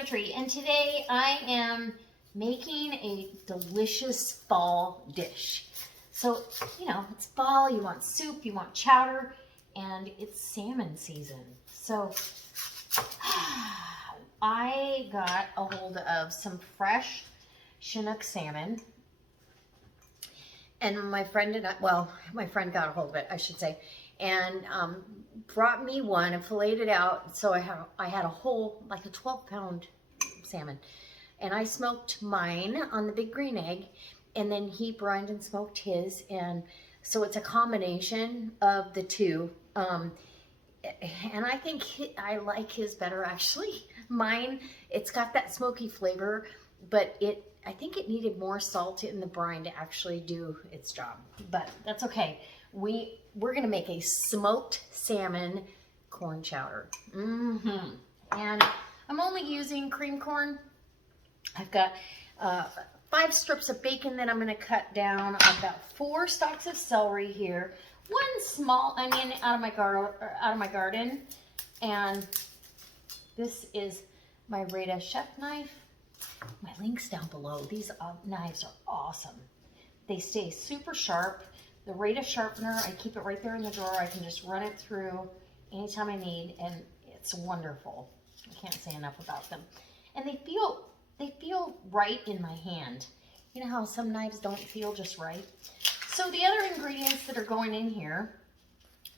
Pantry, and today I am making a delicious fall dish. So, you know, it's fall, you want soup, you want chowder, and it's salmon season. So, I got a hold of some fresh Chinook salmon, and my friend and I, well, my friend got a hold of it, I should say, and brought me one and filleted it out. So I had a whole, like a 12-pound salmon, and I smoked mine on the big green egg, and then he brined and smoked his, and so it's a combination of the two. And I think I like his better, actually. Mine, it's got that smoky flavor, but I think it needed more salt in the brine to actually do its job, but that's okay. We're gonna make a smoked salmon corn chowder. And I'm only using cream corn. I've got 5 strips of bacon that I'm gonna cut down. I've got 4 stalks of celery here, 1 small onion out of my garden, and this is my Rada chef knife. My link's down below. These knives are awesome. They stay super sharp. The Rada sharpener, I keep it right there in the drawer. I can just run it through anytime I need, and it's wonderful. I can't say enough about them. And they feel right in my hand. You know how some knives don't feel just right? So the other ingredients that are going in here,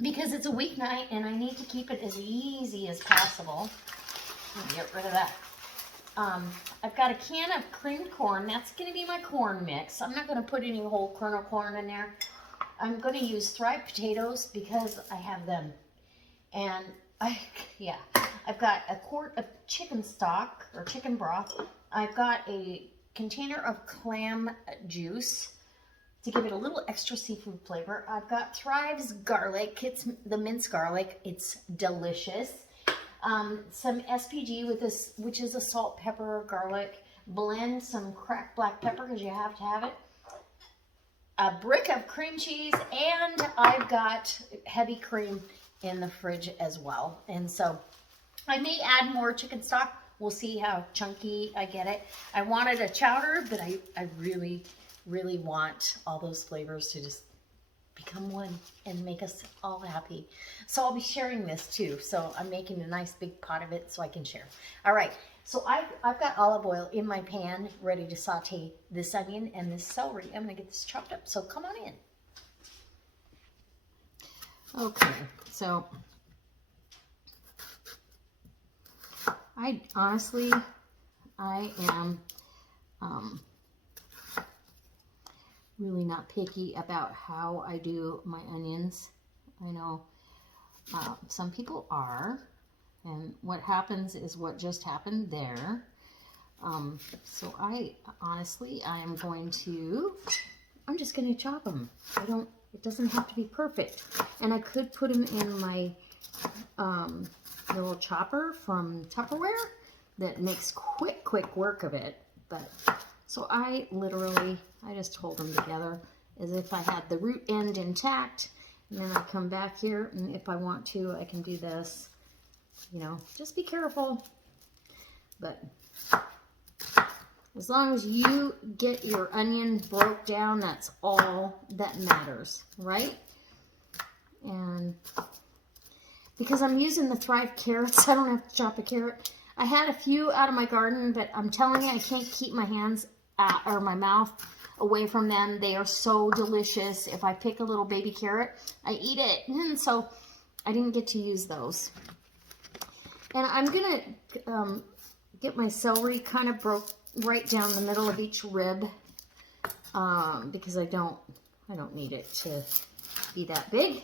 because it's a weeknight and I need to keep it as easy as possible. Let me get rid of that. I've got a can of creamed corn. That's going to be my corn mix. I'm not going to put any whole kernel corn in there. I'm going to use Thrive potatoes because I have them. And I've got a quart of chicken stock or chicken broth. I've got a container of clam juice to give it a little extra seafood flavor. I've got Thrive's garlic. It's the minced garlic. It's delicious. Some SPG with this, which is a salt, pepper, garlic blend, some cracked black pepper because you have to have it, a brick of cream cheese, and I've got heavy cream in the fridge as well. And so I may add more chicken stock. We'll see how chunky I get it. I wanted a chowder, but I really, really want all those flavors to just become one and make us all happy. So I'll be sharing this too. So I'm making a nice big pot of it so I can share. All right, so I've got olive oil in my pan ready to saute this onion and this celery. I'm gonna get this chopped up, so come on in. Okay, so I am really not picky about how I do my onions. I know some people are, and what happens is what just happened there. So I'm just going to chop them. It doesn't have to be perfect. And I could put them in my little chopper from Tupperware that makes quick work of it. But so I just hold them together as if I had the root end intact, and then I come back here, and if I want to, I can do this. You know, just be careful. But as long as you get your onion broke down, that's all that matters, right? And because I'm using the Thrive carrots, I don't have to chop a carrot. I had a few out of my garden, but I'm telling you, I can't keep my hands or my mouth away from them. They are so delicious. If I pick a little baby carrot, I eat it. And so I didn't get to use those. And I'm gonna get my celery kind of broke right down the middle of each rib, because I don't need it to be that big.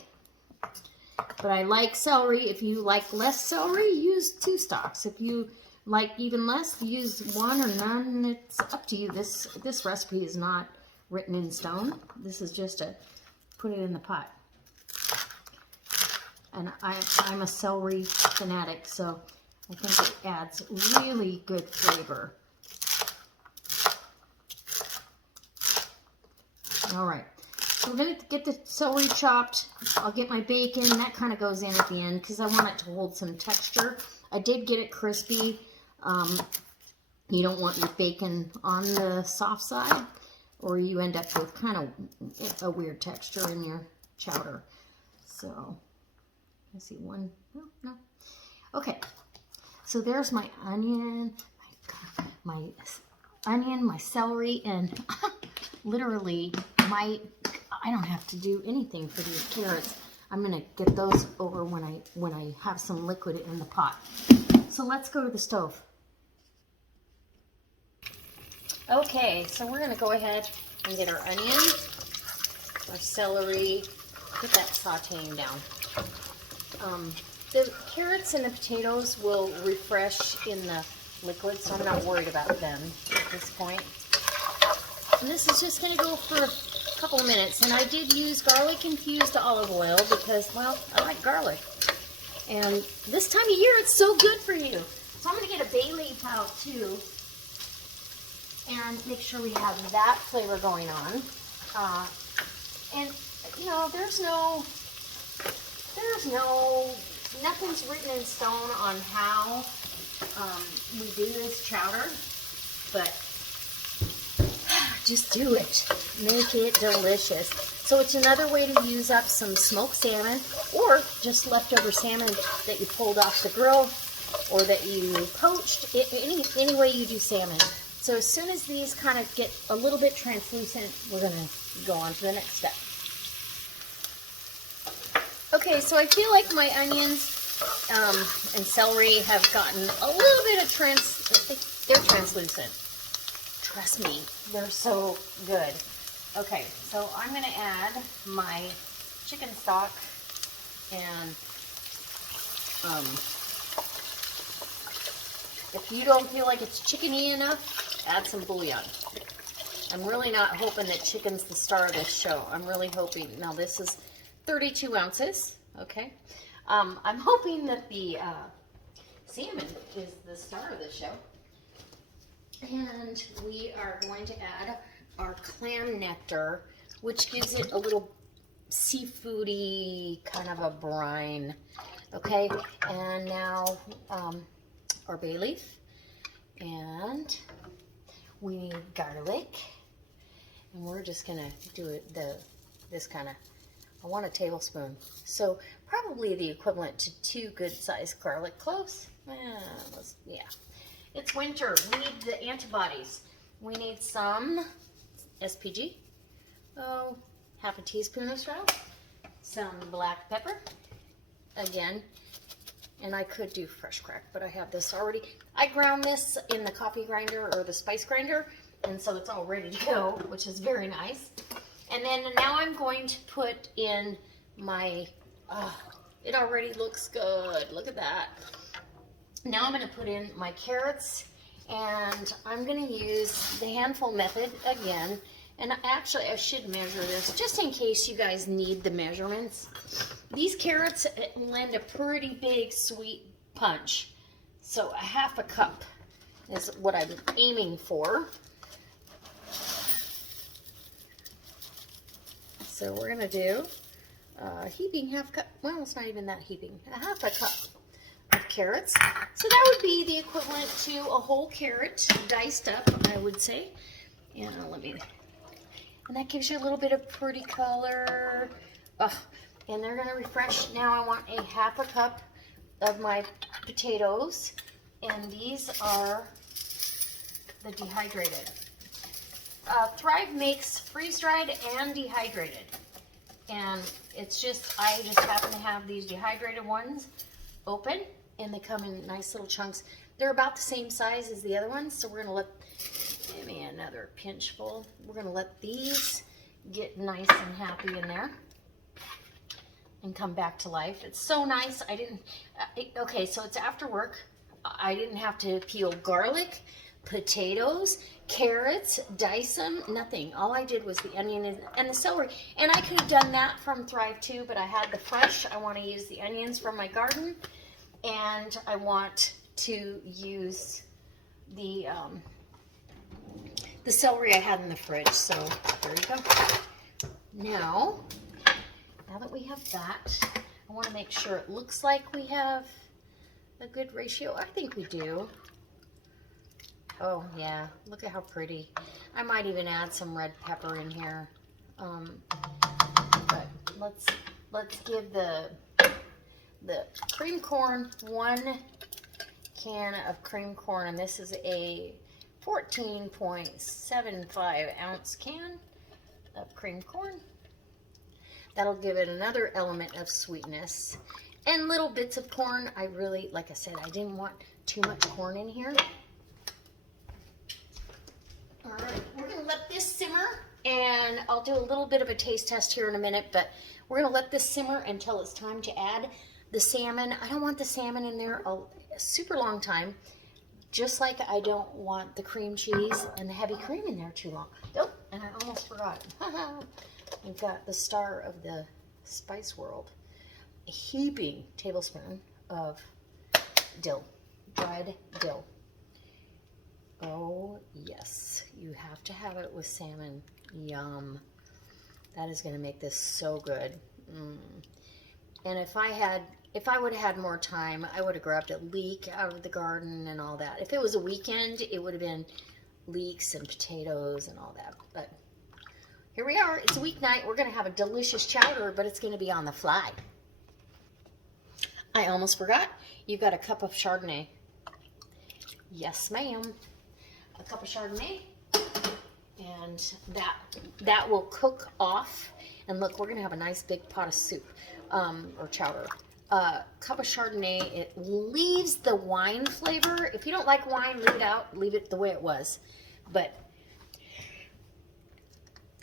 But I like celery. If you like less celery, use 2 stalks. If you like even less, use 1 or none. It's up to you. This recipe is not written in stone. This is just a put it in the pot. And I'm a celery fanatic, so I think it adds really good flavor. All right. So we're going to get the celery chopped. I'll get my bacon. That kind of goes in at the end because I want it to hold some texture. I did get it crispy. You don't want your bacon on the soft side, or you end up with kind of a weird texture in your chowder. So, I see one. No. Okay. So there's my onion, my onion, my celery, and literally I don't have to do anything for these carrots. I'm gonna get those over when I have some liquid in the pot. So let's go to the stove. Okay, so we're gonna go ahead and get our onions, our celery, put that sautéing down. The carrots and the potatoes will refresh in the liquid, so I'm not worried about them at this point. And this is just going to go for a couple minutes. And I did use garlic infused olive oil because, well, I like garlic. And this time of year, it's so good for you. So I'm going to get a bay leaf out too, and make sure we have that flavor going on. And you know, nothing's written in stone on how we do this chowder, but just do it. Make it delicious. So it's another way to use up some smoked salmon, or just leftover salmon that you pulled off the grill, or that you poached, any way you do salmon. So as soon as these kind of get a little bit translucent, we're going to go on to the next step. Okay, so I feel like my onions and celery have gotten a little bit of they're translucent. Trust me, they're so good. Okay, so I'm going to add my chicken stock, and if you don't feel like it's chickeny enough, add some bouillon. I'm really not hoping that chicken's the star of this show. I'm really hoping, now this is 32 ounces, okay? I'm hoping that the salmon is the star of the show. And we are going to add our clam nectar, which gives it a little seafoody kind of a brine, okay? And now our bay leaf, and we need garlic, and we're just gonna do it this kind of, I want a tablespoon, so probably the equivalent to 2 good-sized garlic cloves. Yeah, it's winter. We need the antibodies. We need some SPG, half a teaspoon of salt, some black pepper, again, and I could do fresh crack, but I have this already. I ground this in the coffee grinder or the spice grinder, and so it's all ready to go, which is very nice. And then now I'm going to put in my, it already looks good. Look at that. Now I'm going to put in my carrots, and I'm going to use the handful method again. And actually, I should measure this just in case you guys need the measurements. These carrots lend a pretty big sweet punch. So a half a cup is what I'm aiming for. So we're going to do a heaping half cup. Well, it's not even that heaping. A half a cup of carrots. So that would be the equivalent to a whole carrot diced up, I would say. And and that gives you a little bit of pretty color. And they're going to refresh. Now I want a half a cup of my potatoes. And these are the dehydrated. Thrive makes freeze-dried and dehydrated. And it's just, I just happen to have these dehydrated ones open, and they come in nice little chunks. They're about the same size as the other ones, so we're going to give me another pinch full. We're going to let these get nice and happy in there and come back to life. It's so nice. I didn't, okay, so it's after work. I didn't have to peel garlic, potatoes, carrots, dice them, nothing. All I did was the onion and the celery. And I could have done that from Thrive too, but I had the fresh. I want to use the onions from my garden, and I want to use the celery I had in the fridge. So there you go. Now that we have that, I want to make sure it looks like we have a good ratio. I think we do. Oh yeah, look at how pretty. I might even add some red pepper in here. But let's give the cream corn 1 can of cream corn, and this is a 14.75 ounce can of cream corn. That'll give it another element of sweetness. And little bits of corn. I really, like I said, I didn't want too much corn in here. All right, we're gonna let this simmer, and I'll do a little bit of a taste test here in a minute, but we're gonna let this simmer until it's time to add the salmon. I don't want the salmon in there a super long time, just like I don't want the cream cheese and the heavy cream in there too long. Oh, and I almost forgot. We've got the star of the spice world, a heaping tablespoon of dill, dried dill. Oh yes, you have to have it with salmon. Yum. That is going to make this so good. And if I would have had more time, I would have grabbed a leek out of the garden and all that. If it was a weekend, it would have been leeks and potatoes and all that. But here we are. It's a weeknight. We're going to have a delicious chowder, but it's going to be on the fly. I almost forgot. You've got a cup of Chardonnay. Yes, ma'am. A cup of Chardonnay. And that will cook off. And look, we're going to have a nice big pot of soup, or chowder. Cup of Chardonnay, it leaves the wine flavor. If you don't like wine, leave it out. Leave it the way it was. But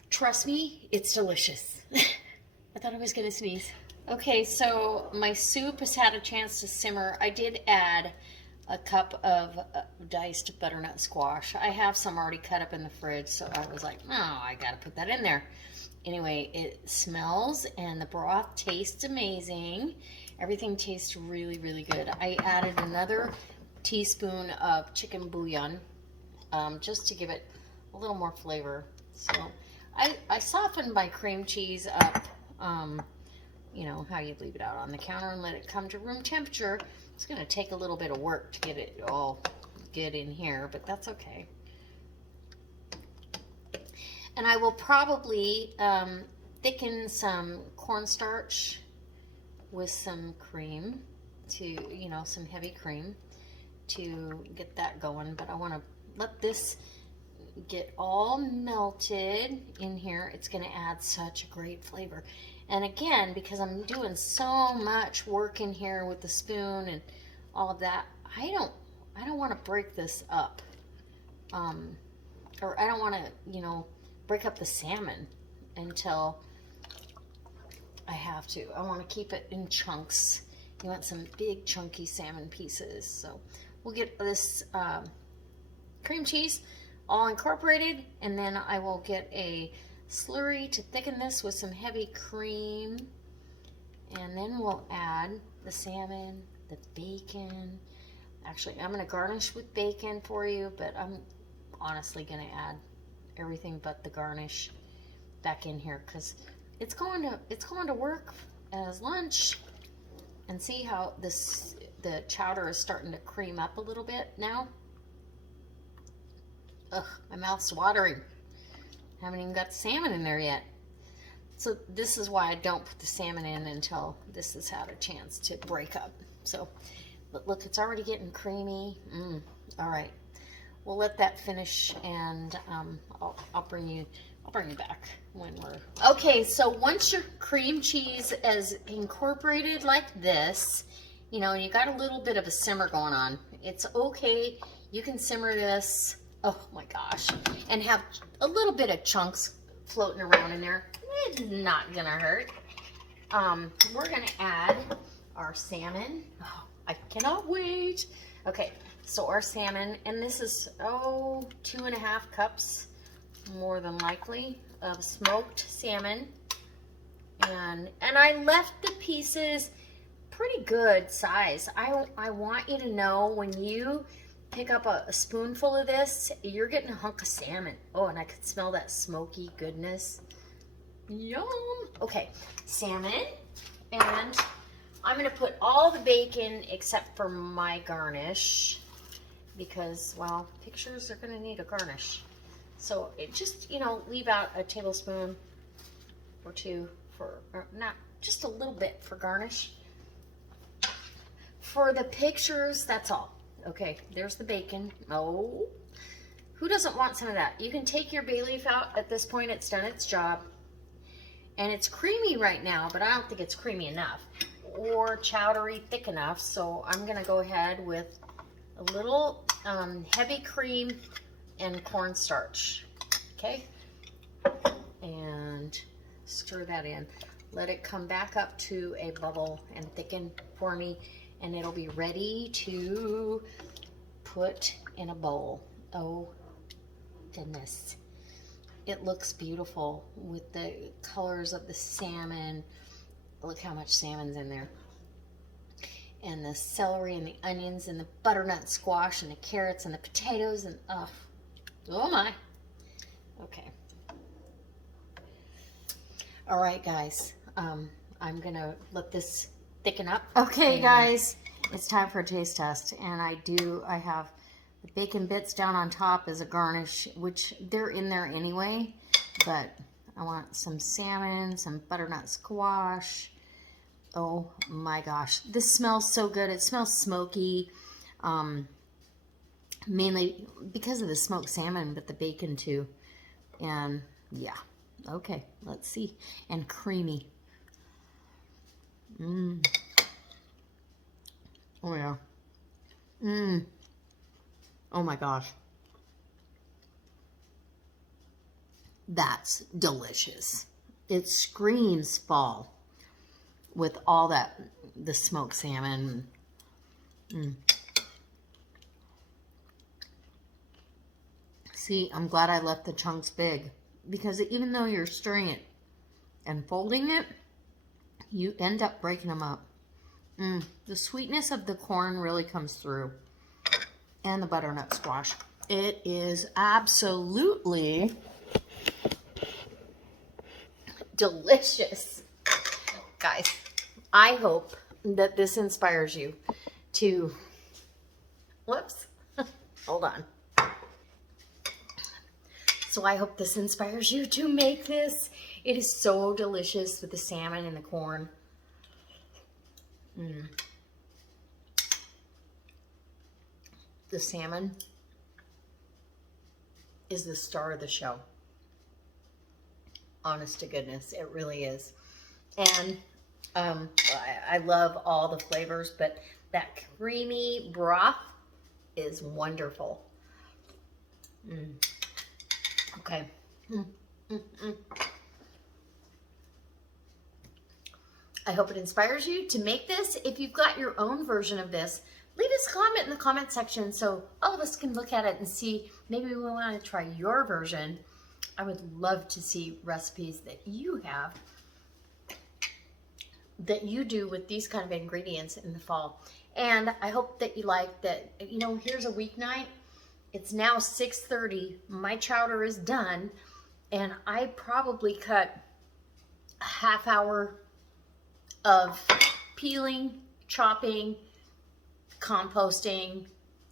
trust me, it's delicious. I thought I was going to sneeze. Okay, so my soup has had a chance to simmer. I did add a cup of diced butternut squash. I have some already cut up in the fridge, so I was like, oh, I gotta put that in there. Anyway, it smells and the broth tastes amazing. Everything tastes really, really good. I added another teaspoon of chicken bouillon, just to give it a little more flavor. So I softened my cream cheese up, you know, how you leave it out on the counter and let it come to room temperature. It's going to take a little bit of work to get it all good in here, but that's okay. And I will probably thicken some cornstarch with some cream to, you know, some heavy cream to get that going. But I want to let this get all melted in here. It's going to add such a great flavor. And again, because I'm doing so much work in here with the spoon and all of that, I don't want to break this up. Or I don't want to, you know, break up the salmon until I have to. I want to keep it in chunks. You want some big chunky salmon pieces. So we'll get this cream cheese all incorporated, and then I will get a slurry to thicken this with some heavy cream, and then we'll add the salmon, the bacon. Actually, I'm going to garnish with bacon for you, but I'm honestly going to add everything but the garnish back in here because it's going to work as lunch. And see how the chowder is starting to cream up a little bit now. Ugh, my mouth's watering. Haven't even got the salmon in there yet. So this is why I don't put the salmon in until this has had a chance to break up. So look, it's already getting creamy. All right, we'll let that finish, and I'll bring you back when we're okay. So once your cream cheese is incorporated like this, you know, and you got a little bit of a simmer going on, it's okay. You can simmer this. Oh my gosh, and have a little bit of chunks floating around in there. It's not gonna hurt. We're gonna add our salmon. Oh, I cannot wait. Okay, so our salmon, and this is 2.5 cups, more than likely, of smoked salmon. And I left the pieces pretty good size. I want you to know when you pick up a spoonful of this, you're getting a hunk of salmon. Oh, and I could smell that smoky goodness. Yum. Okay, salmon, and I'm gonna put all the bacon except for my garnish because, well, pictures are going to need a garnish. So it just, you know, leave out a tablespoon or two for, or not, just a little bit for garnish. For the pictures, that's all. Okay, there's the bacon. Oh, who doesn't want some of that? You can take your bay leaf out at this point. It's done its job. And it's creamy right now, but I don't think it's creamy enough or chowdery thick enough. So I'm going to go ahead with a little heavy cream and cornstarch. Okay, and stir that in. Let it come back up to a bubble and thicken for me, and it'll be ready to put in a bowl. Oh goodness, it looks beautiful with the colors of the salmon. Look how much salmon's in there, and the celery and the onions and the butternut squash and the carrots and the potatoes, and oh my. Okay. All right, guys. I'm gonna let this thicken up. Okay, guys, it's time for a taste test, and I have the bacon bits down on top as a garnish, which they're in there anyway, but I want some salmon, some butternut squash. Oh my gosh, this smells so good. It smells smoky, mainly because of the smoked salmon, but the bacon too. And yeah, okay, let's see. And creamy. Oh yeah. Oh my gosh. That's delicious. It screams fall with all that, the smoked salmon. See, I'm glad I left the chunks big, because even though you're stirring it and folding it, you end up breaking them up. The sweetness of the corn really comes through, and the butternut squash. It is absolutely delicious. Guys, I hope that this inspires you to, whoops, hold on. So I hope this inspires you to make this. It is so delicious with the salmon and the corn. The salmon is the star of the show. Honest to goodness, it really is. And I love all the flavors, but that creamy broth is wonderful. Okay. I hope it inspires you to make this. If you've got your own version of this, leave us a comment in the comment section so all of us can look at it and see, maybe we want to try your version. I would love to see recipes that you have, that you do with these kind of ingredients in the fall. And I hope that you like that. You know, here's a weeknight. It's now 6:30. My chowder is done, and I probably cut a half hour of peeling, chopping, composting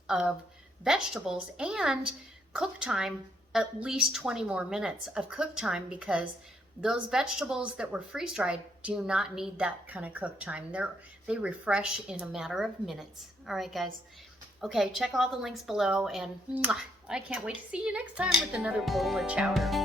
of vegetables, and cook time, at least 20 more minutes of cook time, because those vegetables that were freeze-dried do not need that kind of cook time. They refresh in a matter of minutes. All right, guys. Okay, check all the links below, and I can't wait to see you next time with another bowl of chowder.